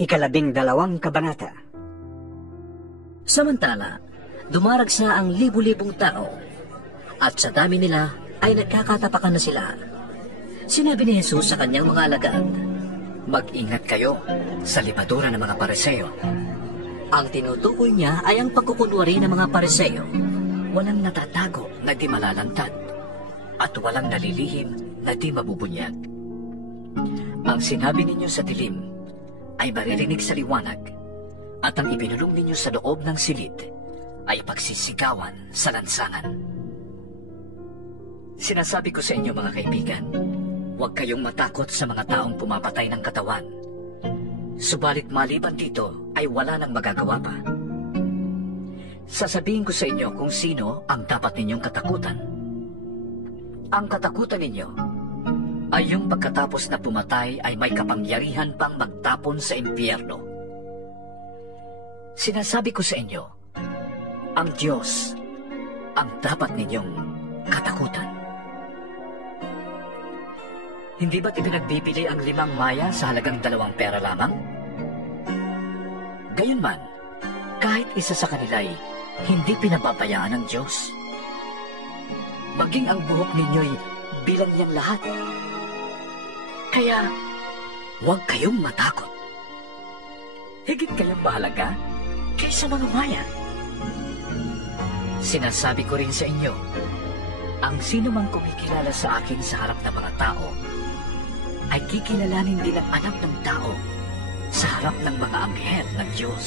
Ikalabing-dalawang kabanata. Samantala, dumaragsa ang libu-libong tao, at sa dami nila ay nagkakatapakan na sila. Sinabi ni Jesus sa kanyang mga alagad, "Mag-ingat kayo sa libadura ng mga Pariseo." Ang tinutukoy niya ay ang pagkukunwari ng mga Pariseo. Walang natatago na di malalantad, at walang nalilihim na di mabubunyag. Ang sinabi ninyo sa dilim ay maririnig sa liwanag, at ang ibinulong ninyo sa loob ng silid ay pagsisigawan sa lansangan. Sinasabi ko sa inyo, mga kaibigan, huwag kayong matakot sa mga taong pumapatay ng katawan. Subalit maliban dito ay wala nang magagawa pa. Sasabihin ko sa inyo kung sino ang dapat ninyong katakutan. Ang katakutan ninyo ay yung pagkatapos na pumatay ay may kapangyarihan pang magtapon sa impyerno. Sinasabi ko sa inyo, ang Diyos ang dapat ninyong katakutan. Hindi ba't ipinagbibili ang 5 maya sa halagang 2 pera lamang? Gayunman, kahit isa sa kanila'y hindi pinababayaan ng Diyos. Maging ang buhok ninyo'y bilang yan lahat. Kaya, huwag kayong matakot. Higit kayong mahalaga kaysa mga maya. Sinasabi ko rin sa inyo, ang sino mang kumikilala sa akin sa harap ng mga tao, ay kikilalanin din ang anak ng tao sa harap ng mga anghel ng Diyos.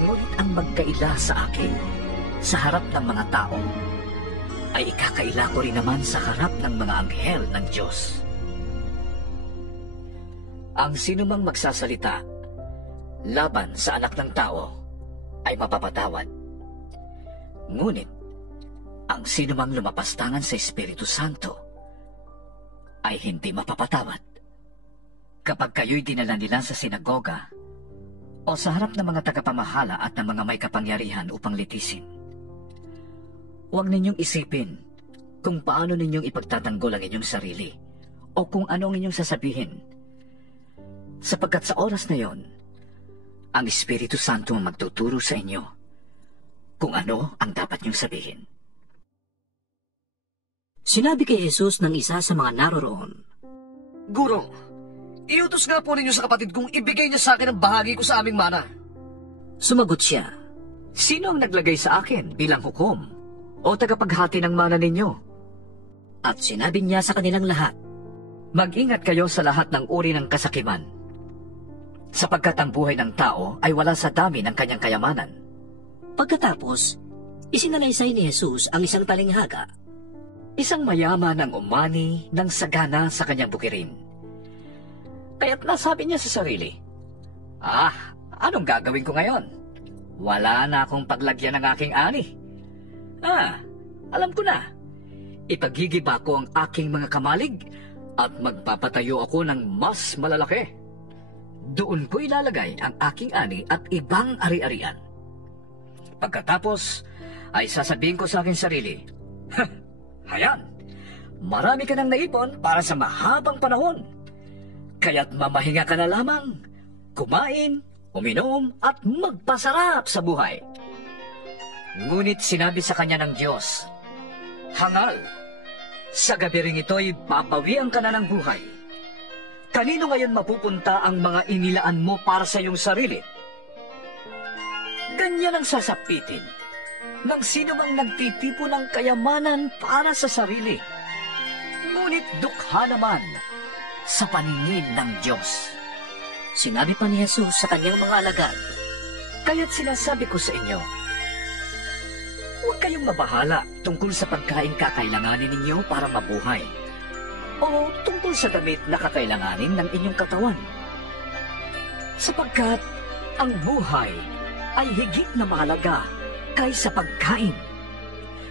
Ngunit ang magkaila sa akin sa harap ng mga tao, ay ikakaila ko rin naman sa harap ng mga anghel ng Diyos. Ang sino mang magsasalita laban sa anak ng tao ay mapapatawad. Ngunit, ang sino mang lumapastangan sa Espiritu Santo ay hindi mapapatawad. Kapag kayo'y dinala nila sa sinagoga o sa harap ng mga tagapamahala at ng mga may kapangyarihan upang litisin, huwag ninyong isipin kung paano ninyong ipagtatanggol ang inyong sarili o kung ano ang inyong sasabihin, sapagkat sa oras na yon, ang Espiritu Santo ang magtuturo sa inyo kung ano ang dapat niyong sabihin. Sinabi kay Jesus ng isa sa mga naroroon, "Guro, iutos nga po ninyo sa kapatid kong ibigay niya sa akin ang bahagi ko sa aming mana." Sumagot siya, "Sino ang naglagay sa akin bilang hukom o tagapaghati ng mana ninyo?" At sinabi niya sa kanilang lahat, "Mag-ingat kayo sa lahat ng uri ng kasakiman, sapagkat ang buhay ng tao ay wala sa dami ng kanyang kayamanan." Pagkatapos, isinalaysay ni Jesus ang isang talinghaga. Isang mayaman ang umani ng sagana sa kanyang bukirin. Kaya't nasabi niya sa sarili, anong gagawin ko ngayon? Wala na akong paglagyan ng aking ani. Alam ko na. Ipagigiba ko ang aking mga kamalig at magpapatayo ako ng mas malalaki. Doon ko ilalagay ang aking ani at ibang ari-arian. Pagkatapos, ay sasabihin ko sa aking sarili, Hayan, marami ka nang naipon para sa mahabang panahon. Kaya't mamahinga ka na lamang, kumain, uminom at magpasarap sa buhay. Ngunit sinabi sa kanya ng Diyos, "Hangal, sa gabi ring ito'y papawian ka na ng buhay. Kanino ngayon mapupunta ang mga inilaan mo para sa iyong sarili?" Ganyan ang sasapitin ng sino mang nagtitipo ng kayamanan para sa sarili, ngunit dukha naman sa paningin ng Diyos. Sinabi pa ni Jesus sa kanyang mga alagad, "Kaya't sinasabi ko sa inyo, huwag kayong mabahala tungkol sa pagkain kakailanganin ninyo para mabuhay, o tungkol sa damit na kakailanganin ng inyong katawan. Sapagkat ang buhay ay higit na mahalaga kaysa pagkain,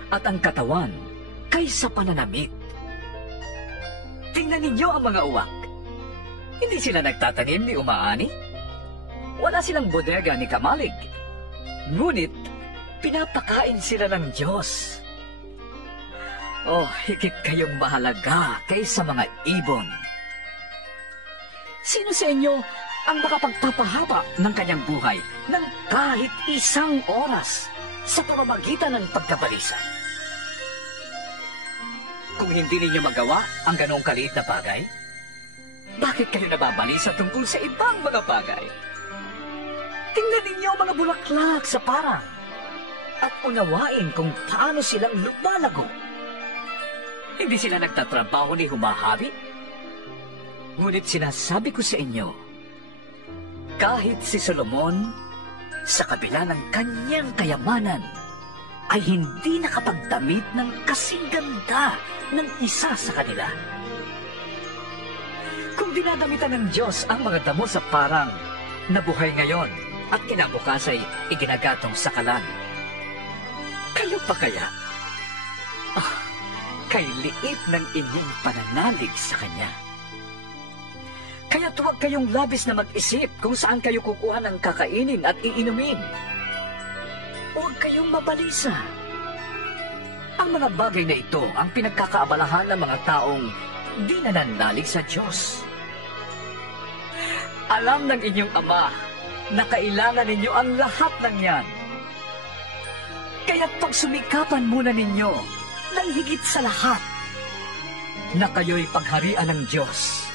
at ang katawan kaysa pananamit. Tingnan ninyo ang mga uwak. Hindi sila nagtatanim ni umaani. Wala silang bodega ni kamalig. Ngunit, pinapakain sila ng Diyos. Higit kayong mahalaga kaysa mga ibon. Sino sa inyo ang makapagpapahaba ng kanyang buhay ng kahit isang oras sa pamamagitan ng pagkabalisa? Kung hindi ninyo magawa ang ganoong kaliit na bagay, bakit kayo nababalisa tungkol sa ibang mga bagay? Tingnan ninyo ang mga bulaklak sa parang at unawain kung paano silang lumalago. Hindi sila nagtatrabaho ni humahabi. Ngunit sinasabi ko sa inyo, kahit si Solomon, sa kabila ng kanyang kayamanan, ay hindi nakapagdamit ng kasing ganda ng isa sa kanila. Kung dinadamitan ng Diyos ang mga damo sa parang na buhay ngayon at kinabukas ay iginagatong sa kalan, kayo pa kaya? Kay liit ng inyong pananalig sa Kanya. Kaya huwag kayong labis na mag-isip kung saan kayo kukuha ng kakainin at iinumin. Huwag kayong mabalisa. Ang mga bagay na ito ang pinagkakaabalahan ng mga taong di nananalig sa Diyos. Alam ng inyong Ama na kailangan ninyo ang lahat ng yan. Kaya't pagsumikapan muna ninyo ng higit sa lahat na kayo'y pagharian ng Diyos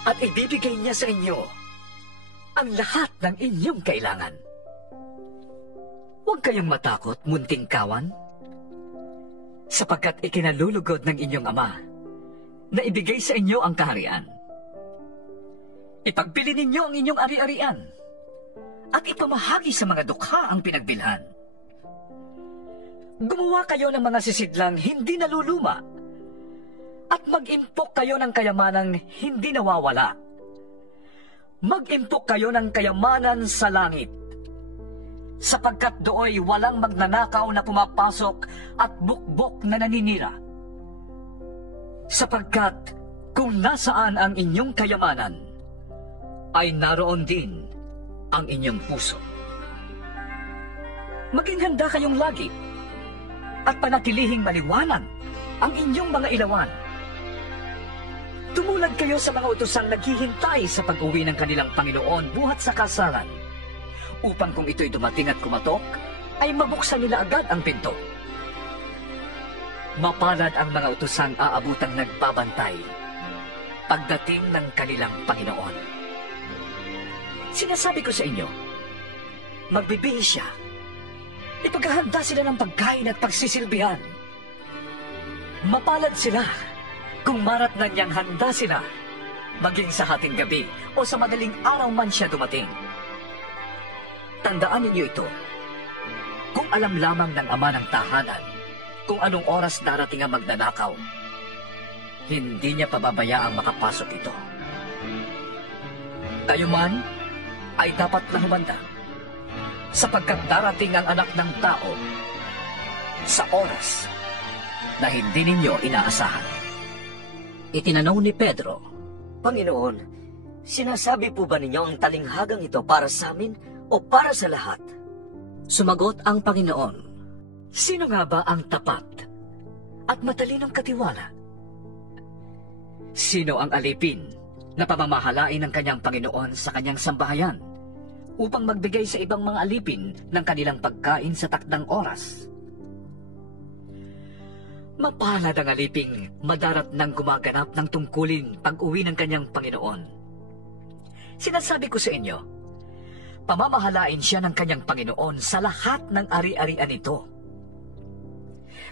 at ibibigay niya sa inyo ang lahat ng inyong kailangan. Huwag kayong matakot, munting kawan, sapagkat ikinalulugod ng inyong Ama na ibigay sa inyo ang kaharian. Ipagbili ninyo ang inyong ari-arian at ipamahagi sa mga dukha ang pinagbilhan. Gumawa kayo ng mga sisidlang hindi naluluma at mag-impok kayo ng kayamanang hindi nawawala. Mag-impok kayo ng kayamanan sa langit, sapagkat dooy walang magnanakaw na pumapasok at bukbok na naninira. Sapagkat kung nasaan ang inyong kayamanan, ay naroon din ang inyong puso. Maging handa kayong lagi at panatilihing maliwanag ang inyong mga ilawan. Tumulad kayo sa mga utosang naghihintay sa pag-uwi ng kanilang Panginoon buhat sa kasalan, upang kung ito'y dumating at kumatok, ay mabuksan nila agad ang pinto. Mapalad ang mga utosang aabutang nagbabantay pagdating ng kanilang Panginoon. Sinasabi ko sa inyo, magbibihis siya. Ipaghahanda sila ng pagkain at pagsisilbihan. Mapalad sila kung marat na niyang handa sila, maging sa hating gabi o sa madaling araw man siya dumating. Tandaan ninyo ito, kung alam lamang ng Ama ng tahanan kung anong oras darating ang magnanakaw, hindi niya pababayaang makapasok ito. Kayo man ay dapat na humanda, sapagkat darating ang Anak ng Tao sa oras na hindi ninyo inaasahan. Itinanong ni Pedro, Panginoon, sinasabi po ba ninyo ang talinghagang ito para sa amin o para sa lahat? sumagot ang Panginoon, Sino nga ba ang tapat at matalinong katiwala? Sino ang alipin na pamamahalain ng kanyang Panginoon sa kanyang sambahayan upang magbigay sa ibang mga alipin ng kanilang pagkain sa takdang oras? Mapalad ang aliping madarat nang gumaganap ng tungkulin pag-uwi ng kanyang Panginoon. Sinasabi ko sa inyo, pamamahalain siya ng kanyang Panginoon sa lahat ng ari-arian ito.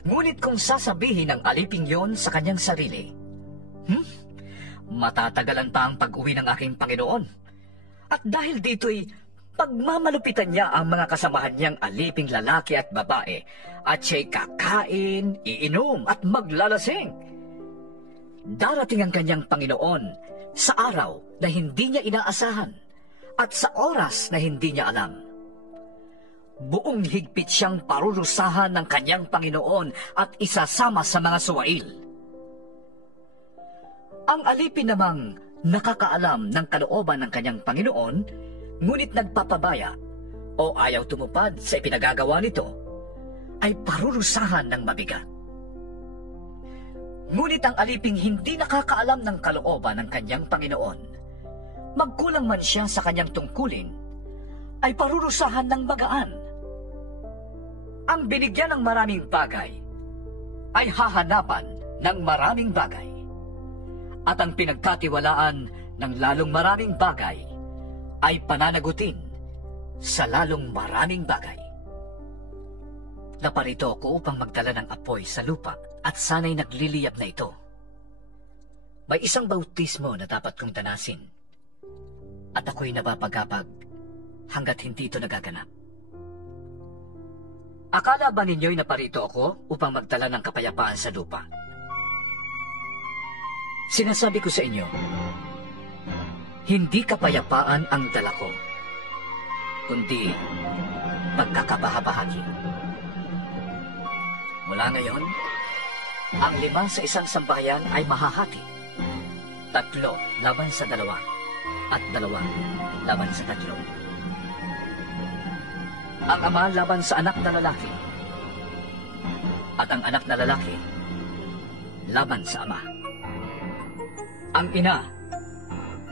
Ngunit kung sasabihin ng aliping yon sa kanyang sarili, matatagalan pa ang pag-uwi ng aking Panginoon, at dahil dito'y pagmamalupitan niya ang mga kasamahan niyang aliping lalaki at babae, at siya'y kakain, iinom at maglalasing. Darating ang kanyang Panginoon sa araw na hindi niya inaasahan at sa oras na hindi niya alam. Buong higpit siyang parurusahan ng kanyang Panginoon at isasama sa mga suwail. Ang alipin namang nakakaalam ng kalooban ng kanyang Panginoon, ngunit nagpapabaya o ayaw tumupad sa ipinagagawa nito, ay parurusahan ng mabigat. Ngunit ang aliping hindi nakakaalam ng kalooban ng kanyang Panginoon magkulang man siya sa kanyang tungkulin, ay parurusahan ng magaan. Ang binigyan ng maraming bagay ay hahanapan ng maraming bagay. At ang pinagkatiwalaan ng lalong maraming bagay ay pananagutin sa lalong maraming bagay. Naparito ako upang magdala ng apoy sa lupa at sana'y nagliliyab na ito. May isang bautismo na dapat kong danasin at ako'y napapagapag hanggat hindi ito nagaganap. Akala ba ninyo'y naparito ako upang magdala ng kapayapaan sa lupa? Sinasabi ko sa inyo, hindi kapayapaan ang dala ko, kundi pagkakabahabahagi. Mula ngayon, ang 5 sa isang sambahayan ay mahahati. 3 laban sa 2 at 2 laban sa 3. Ang ama laban sa anak na lalaki at ang anak na lalaki laban sa ama. Ang ina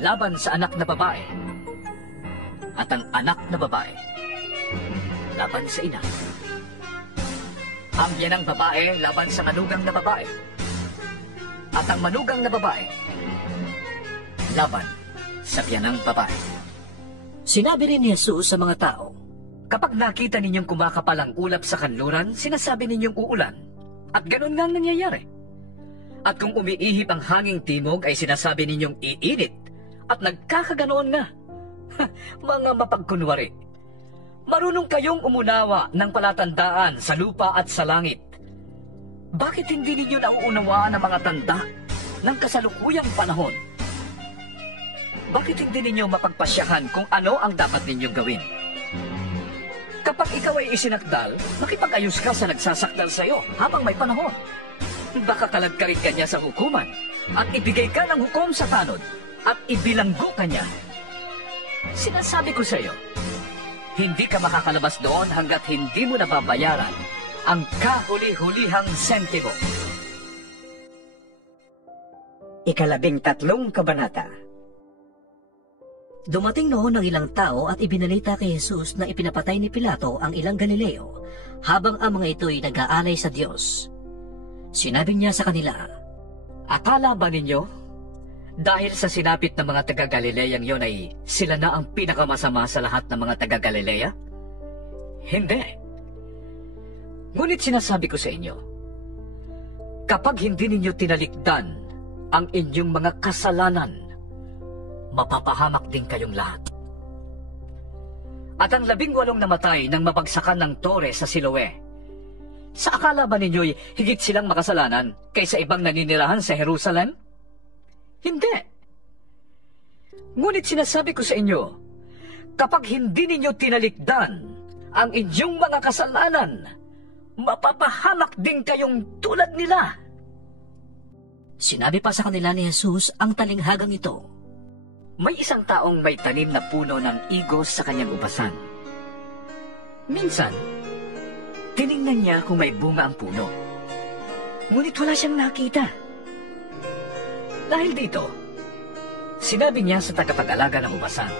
laban sa anak na babae at ang anak na babae laban sa ina. Ang biyanang babae laban sa manugang na babae at ang manugang na babae laban sa biyanang babae. Sinabi rin ni Jesus sa mga tao, Kapag nakita ninyong kumakapal ang ulap sa kanluran, sinasabi ninyong uulan. At ganun nga ang nangyayari. At kung umiihip ang hanging timog, ay sinasabi ninyong iinit. At nagkakaganoon nga. Mga mapagkunwari. Marunong kayong umunawa ng palatandaan sa lupa at sa langit. Bakit hindi ninyo nauunawaan ang mga tanda ng kasalukuyang panahon? Bakit hindi ninyo mapagpasyahan kung ano ang dapat ninyong gawin? Kapag ikaw ay isinakdal, makipag-ayos ka sa nagsasakdal sa iyo habang may panahon. Baka kalagkarin ka niya sa hukuman at ibigay ka ng hukom sa tanod at ibilanggo ka niya. Sinasabi ko sa iyo, hindi ka makakalabas doon hanggat hindi mo nababayaran ang kahuli-hulihang sentimo. 13 kabanata. Dumating noon ang ilang tao at ibinalita kay Jesus na ipinapatay ni Pilato ang ilang Galileo habang ang mga ito'y nag-aalay sa Diyos. Sinabi niya sa kanila, Akala ba ninyo, dahil sa sinapit ng mga taga-Galileyang yon ay sila na ang pinakamasama sa lahat ng mga taga-Galileya? Hindi. Ngunit sinasabi ko sa inyo, kapag hindi ninyo tinalikdan ang inyong mga kasalanan, mapapahamak din kayong lahat. At ang 18 namatay nang mabagsakan ng tore sa Siloe, sa akala ba ninyo'y higit silang makasalanan kaysa ibang naninirahan sa Jerusalem? Hindi. Ngunit sinasabi ko sa inyo, kapag hindi ninyo tinalikdan ang inyong mga kasalanan, mapapahamak din kayong tulad nila. Sinabi pa sa kanila ni Jesus ang talinghagang ito, May isang taong may tanim na puno ng igos sa kanyang ubasan. Minsan, tiningnan niya kung may bunga ang puno. Ngunit wala siyang nakita. Dahil dito, sinabi niya sa tagapag-alaga ng ubasan,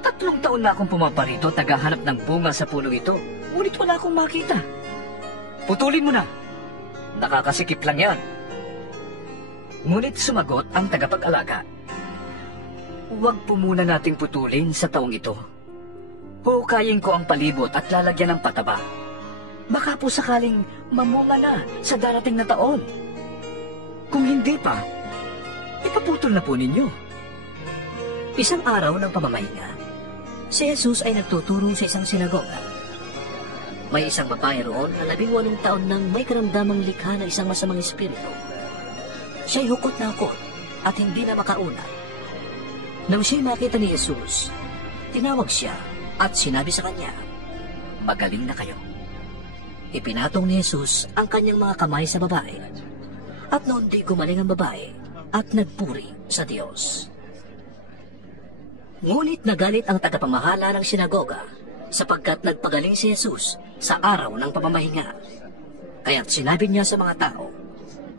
3 taon na akong pumaparito at naghahanap ng bunga sa puno ito, ngunit wala akong makita. Putulin mo na. Nakakasikip lang yan. Ngunit sumagot ang tagapag-alaga, Huwag po muna nating putulin sa taong ito. Hukayin ko ang palibot at lalagyan ng pataba. Baka po sakaling mamunga na sa darating na taon. Kung hindi pa, ipaputol na po ninyo. Isang araw ng pamamahinga, si Jesus ay nagtuturo sa isang sinagoga. May isang babae roon na 18 taon nang may karamdamang likha na isang masamang espiritu. Siya'y hukot na hukot at hindi na makauna. Nang siya'y makita ni Jesus, tinawag siya at sinabi sa kanya, Magaling na kayo. Ipinatong ni Jesus ang kanyang mga kamay sa babae. At noon di gumaling ang babae at nagpuri sa Diyos. Ngunit nagalit ang tagapamahala ng sinagoga sapagkat nagpagaling si Jesus sa araw ng pamamahinga. Kaya't sinabi niya sa mga tao,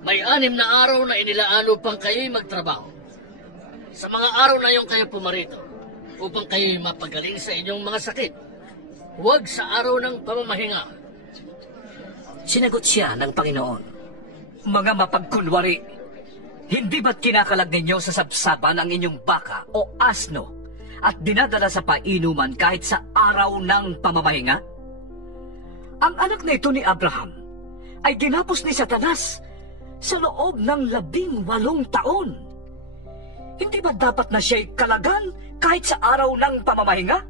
May 6 na araw na inilaan upang kayo'y magtrabaho. Sa mga araw na yon kayo pumarito upang kayo mapagaling sa inyong mga sakit. Huwag sa araw ng pamamahinga. Sinagot siya ng Panginoon. Mga mapagkunwari, hindi ba't kinakalag ninyo sa sabsaban ang inyong baka o asno at dinadala sa painuman kahit sa araw ng pamamahinga? Ang anak na ito ni Abraham ay ginapos ni Satanas sa loob ng 18 taon. Hindi ba dapat na siya'y kalagan kahit sa araw ng pamamahinga?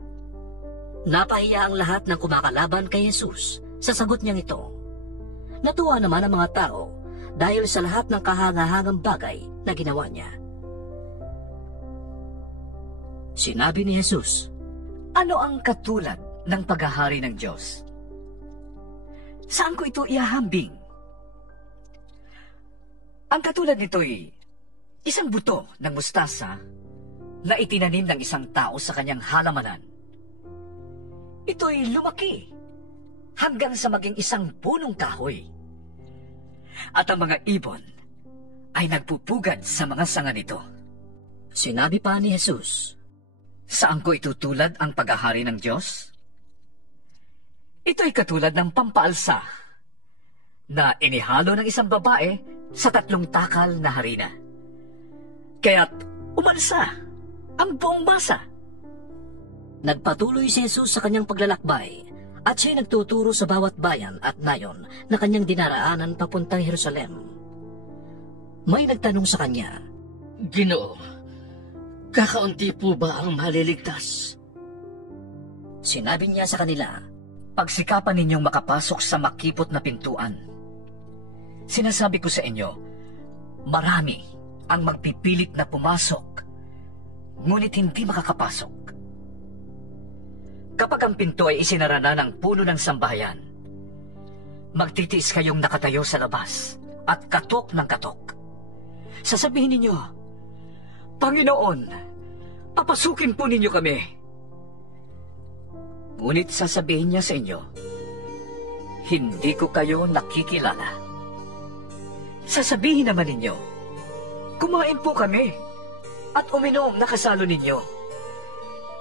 Napahiya ang lahat ng kumakalaban kay Jesus sa sagot niyang ito. Natuwa naman ang mga tao dahil sa lahat ng kahangahangang bagay na ginawa niya. Sinabi ni Jesus, Ano ang katulad ng paghahari ng Diyos? Saan ko ito ihahambing? Ang katulad nito'y isang buto ng mustasa na itinanim ng isang tao sa kanyang halamanan. Ito'y lumaki hanggang sa maging isang punong kahoy. At ang mga ibon ay nagpupugad sa mga sanga nito. sinabi pa ni Jesus, Saan ko itutulad ang paghahari ng Diyos? Ito'y katulad ng pampaalsa na inihalo ng isang babae sa 3 takal na harina. Kaya't umalsa ang buong masa. Nagpatuloy si Jesus sa kanyang paglalakbay at siya'y nagtuturo sa bawat bayan at nayon na kanyang dinaraanan papuntang Jerusalem. May nagtanong sa kanya, Ginoo, kakaunti po ba ang maliligtas? Sinabi niya sa kanila, Pagsikapan ninyong makapasok sa makipot na pintuan. Sinasabi ko sa inyo, marami ang magpipilit na pumasok, ngunit hindi makakapasok. Kapag ang pinto ay isinara na ng puno ng sambahayan, magtitiis kayong nakatayo sa labas at katok ng katok. Sasabihin ninyo, Panginoon, papasukin po ninyo kami. Ngunit sasabihin niya sa inyo, hindi ko kayo nakikilala. Sasabihin naman ninyo, kumain po kami at uminom na kasalo ninyo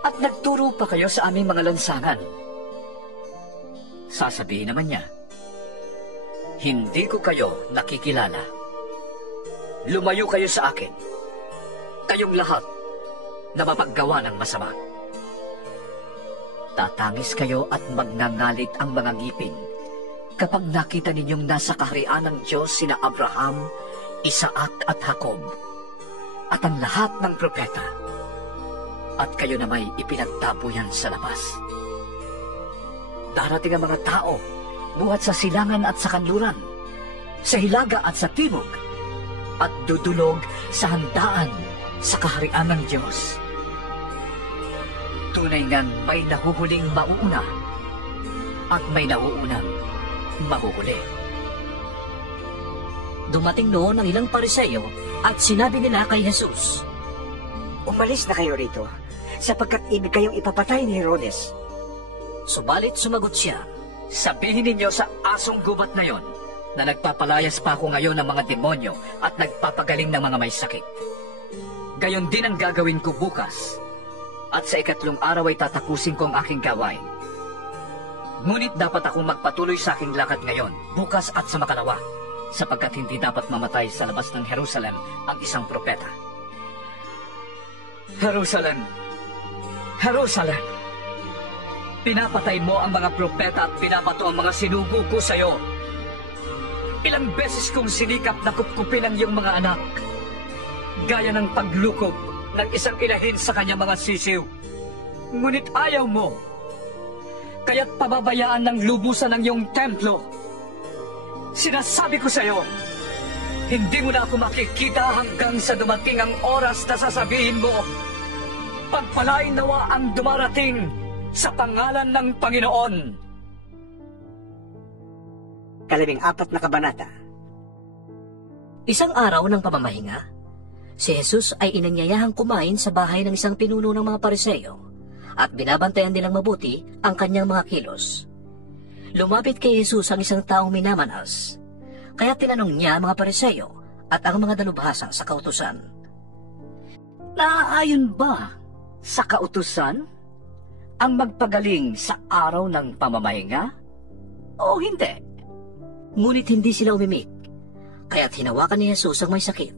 at nagturo pa kayo sa aming mga lansangan. Sasabihin naman niya, hindi ko kayo nakikilala. Lumayo kayo sa akin, kayong lahat na mapaggawa ng masama. Tatangis kayo at magngangalit ang mga ngipin kapag nakita ninyong nasa kaharian ng Diyos sina Abraham, Isaac at Jacob at ang lahat ng propeta, at kayo na may ipinagtabuyan sa labas. Darating ang mga tao buhat sa silangan at sa kanluran, sa hilaga at sa timog, at dudulog sa handaan sa kaharian ng Diyos. Tunay ngang may nahuhuling mauuna at may nauunang mahuhuli. dumating noon ang ilang Pariseyo at sinabi nila kay Jesus, Umalis na kayo rito, sapagkat ibig kayong ipapatay ni Herodes. Subalit sumagot siya, Sabihin ninyo sa asong gubat na yon na nagpapalayas pa ako ngayon ng mga demonyo at nagpapagaling ng mga may sakit. Gayon din ang gagawin ko bukas, at sa 3 araw ay tatapusin ko ang aking gawain. Ngunit dapat akong magpatuloy sa aking lakad ngayon, bukas at sa makalawa, sapagkat hindi dapat mamatay sa labas ng Jerusalem ang isang propeta. Jerusalem! Jerusalem! Pinapatay mo ang mga propeta at pinapato ang mga sinugo ko sa iyo. Ilang beses kong sinikap na kupkupin ang iyong mga anak, gaya ng paglukob ng isang inahin sa kanyang mga sisiw. Ngunit ayaw mo, kaya't pababayaan ng lubusan ng iyong templo. Sinasabi ko sa iyo, hindi mo na ako makikita hanggang sa dumating ang oras na sasabihin mo, pagpalain nawa ang dumarating sa pangalan ng Panginoon. 14 na kabanata. Isang araw ng pamamahinga, si Jesus ay inanyayahang kumain sa bahay ng isang pinuno ng mga Pariseyo at binabantayan nilang mabuti ang kanyang mga kilos. Lumapit kay Jesus ang isang taong minamanas, kaya tinanong niya ang mga Pariseyo at ang mga dalubhasa sa kautusan. Naaayon ba sa kautusan ang magpagaling sa araw ng pamamahinga o hindi? Ngunit hindi sila umimik, kaya't hinawakan ni Jesus ang may sakit.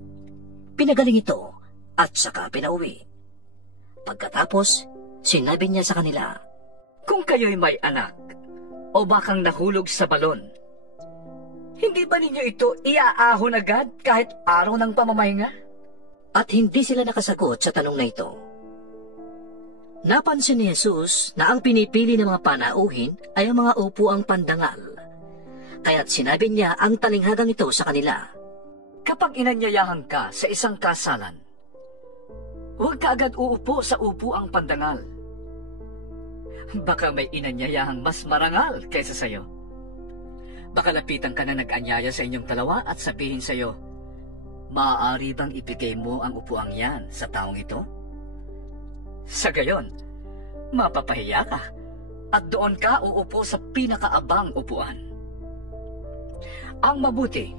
Pinagaling ito at saka pinauwi. Pagkatapos, sinabi niya sa kanila, Kung kayo'y may anak o bakang nahulog sa balon, hindi ba ninyo ito iaahon agad kahit araw ng pamamahinga? at hindi sila nakasagot sa tanong na ito. Napansin ni Jesus na ang pinipili ng mga panauhin ay ang mga upuang pandangal. Kaya't sinabi niya ang talinghagang ito sa kanila. Kapag inanyayahan ka sa isang kasalan, huwag ka agad uupo sa upuang pandangal. Baka may inanyayahang mas marangal kaysa sayo. Baka lapitan ka na nag-anyaya sa inyong dalawa at sabihin sa'yo, maaari bang ibigay mo ang upuang yan sa taong ito? Sa gayon, mapapahiya ka at doon ka uupo sa pinakaabang upuan. Ang mabuti,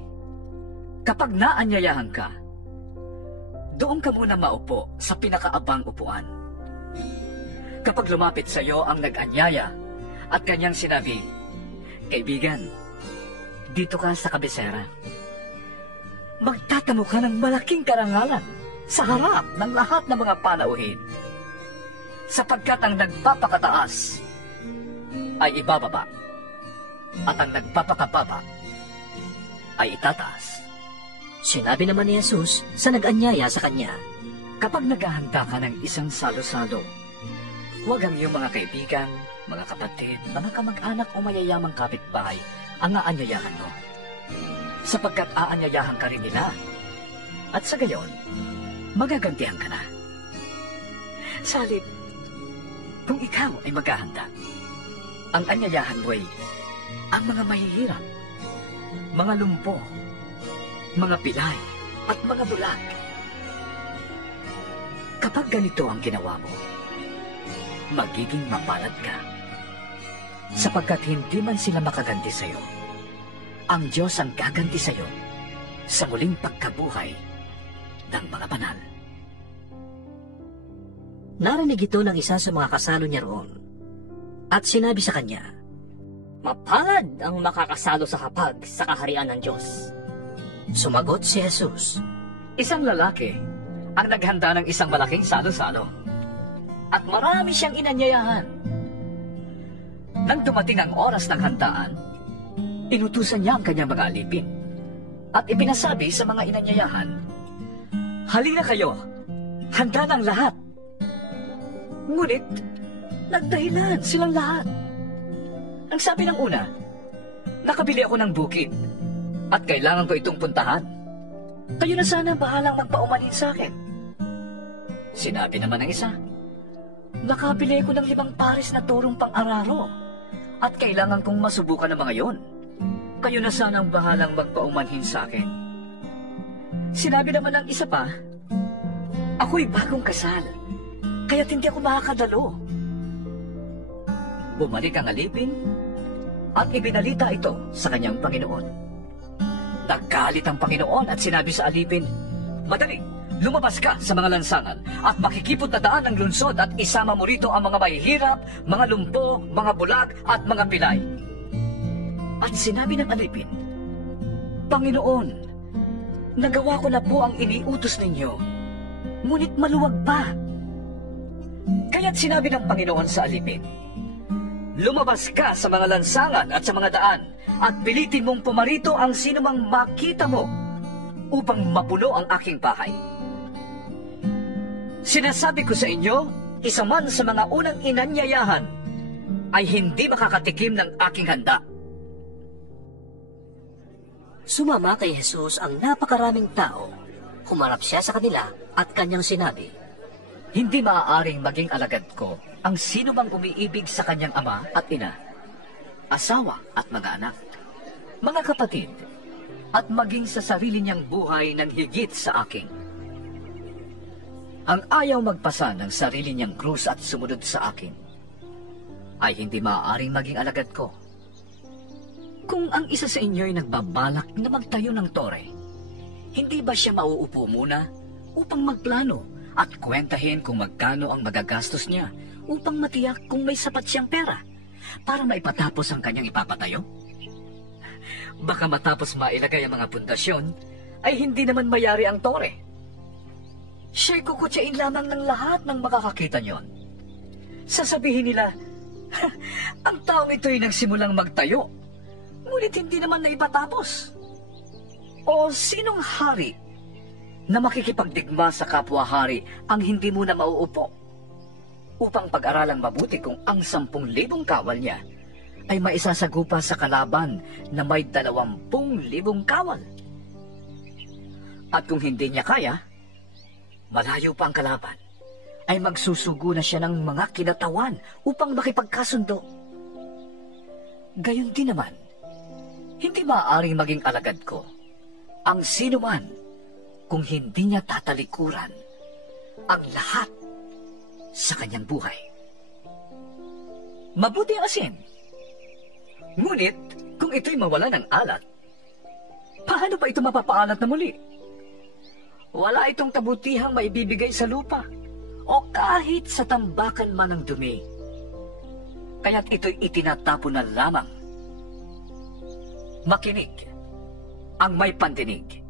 kapag naanyayahan ka, doon ka muna maupo sa pinakaabang upuan. Kapag lumapit sa iyo ang nag-anyaya at kanyang sinabi, kaibigan, dito ka sa kabisera. Magtatamo ka ng malaking karangalan sa harap ng lahat ng mga panauhin. Sapagkat ang nagpapakataas ay ibababa at ang nagpapakababa ay itataas. Sinabi naman ni Jesus sa nag-anyaya sa kanya, Kapag naghahanda ka ng isang salo-salo, huwag ang iyong mga kaibigan, mga kapatid, mga kamag-anak o mayayamang kapitbahay ang aanyayahan mo. Sapagkat aanyayahan ka rin nila. At sa gayon, magagantihan ka na. Salib, kung ikaw ay maghahanda, ang anyayahan mo ay ang mga mahihirap, mga lumpo, mga pilay, at mga bulag. Kapag ganito ang ginawa mo, magiging mapalad ka. Sapagkat hindi man sila makaganti sa iyo, ang Diyos ang gaganti sa iyo sa muling pagkabuhay ng mga banal. narinig ito ng isa sa mga kasalo niya roon, at sinabi sa kanya, Mapalad ang makakasalo sa hapag sa kaharian ng Diyos. Sumagot si Jesus, Isang lalaki ang naghanda ng isang malaking salo-salo, at marami siyang inanyayahan. Nang dumating ang oras ng handaan, inutusan niya ang kanyang mga alipin at ipinasabi sa mga inanyayahan, Halina kayo, handa ng lahat. Ngunit, nagdahilan silang lahat. Ang sabi ng una, nakabili ako ng bukid at kailangan ko itong puntahan. Kayo na sana bahalang magpaumanhin sa akin. Sinabi naman ng isa, nakabili ko ng 5 pares na turong pang-araro at kailangan kong masubukan ng mga yon. Kayo na sana ang bahalang magpaumanhin sa akin. Sinabi naman ng isa pa, ako'y bagong kasal, kaya't hindi ako makakadalo. Bumalik ang alipin at ibinalita ito sa kanyang Panginoon. Naggalit ang Panginoon at sinabi sa alipin, Madali, lumabas ka sa mga lansangan at makikipot na daan ng lungsod at isama mo rito ang mga mahihirap, mga lumpo, mga bulag at mga pilay. At sinabi ng alipin, Panginoon, nagawa ko na po ang iniutos ninyo, ngunit maluwag pa. Kaya't sinabi ng Panginoon sa alipin, Lumabas ka sa mga lansangan at sa mga daan at pilitin mong pumarito ang sinumang makita mo upang mapuno ang aking bahay. Sinasabi ko sa inyo, isa man sa mga unang inanyayahan ay hindi makakatikim ng aking handa. Sumama kay Jesus ang napakaraming tao. Humarap siya sa kanila at kanyang sinabi, Hindi maaaring maging alagad ko ang sino mang umiibig sa kanyang ama at ina, asawa at mga anak, mga kapatid, at maging sa sarili niyang buhay ng higit sa akin. Ang ayaw magpasa ng sarili niyang krus at sumunod sa akin, ay hindi maaaring maging alagad ko. Kung ang isa sa inyo ay nagbabalak na magtayo ng tore, hindi ba siya mauupo muna upang magplano at kwentahin kung magkano ang magagastos niya upang matiyak kung may sapat siyang pera para maipatapos ang kanyang ipapatayo? Baka matapos mailagay ang mga pundasyon, ay hindi naman mayari ang tore. Siya'y kukutsain lamang ng lahat ng makakakita niyon. Sasabihin nila, ang taong ito'y nagsimulang magtayo, ngunit hindi naman naipatapos. O sinong hari na makikipagdigma sa kapwa-hari ang hindi muna mauupo upang pag-aralang mabuti kung ang 10,000 kawal niya ay maisasagupa sa kalaban na may 20,000 kawal. At kung hindi niya kaya, malayo pa ang kalaban, ay magsusugo na siya ng mga kinatawan upang makipagkasundo. Gayon din naman, hindi maaaring maging alagad ko ang sino man kung hindi niya tatalikuran ang lahat sa kanyang buhay. Mabuti ang asin. Ngunit, kung ito'y mawala ng alat, paano ba ito mapapaalat na muli? Wala itong kabutihang maibibigay sa lupa o kahit sa tambakan man ng dumi. Kaya't ito'y itinatapon na lamang. Makinig ang may pandinig.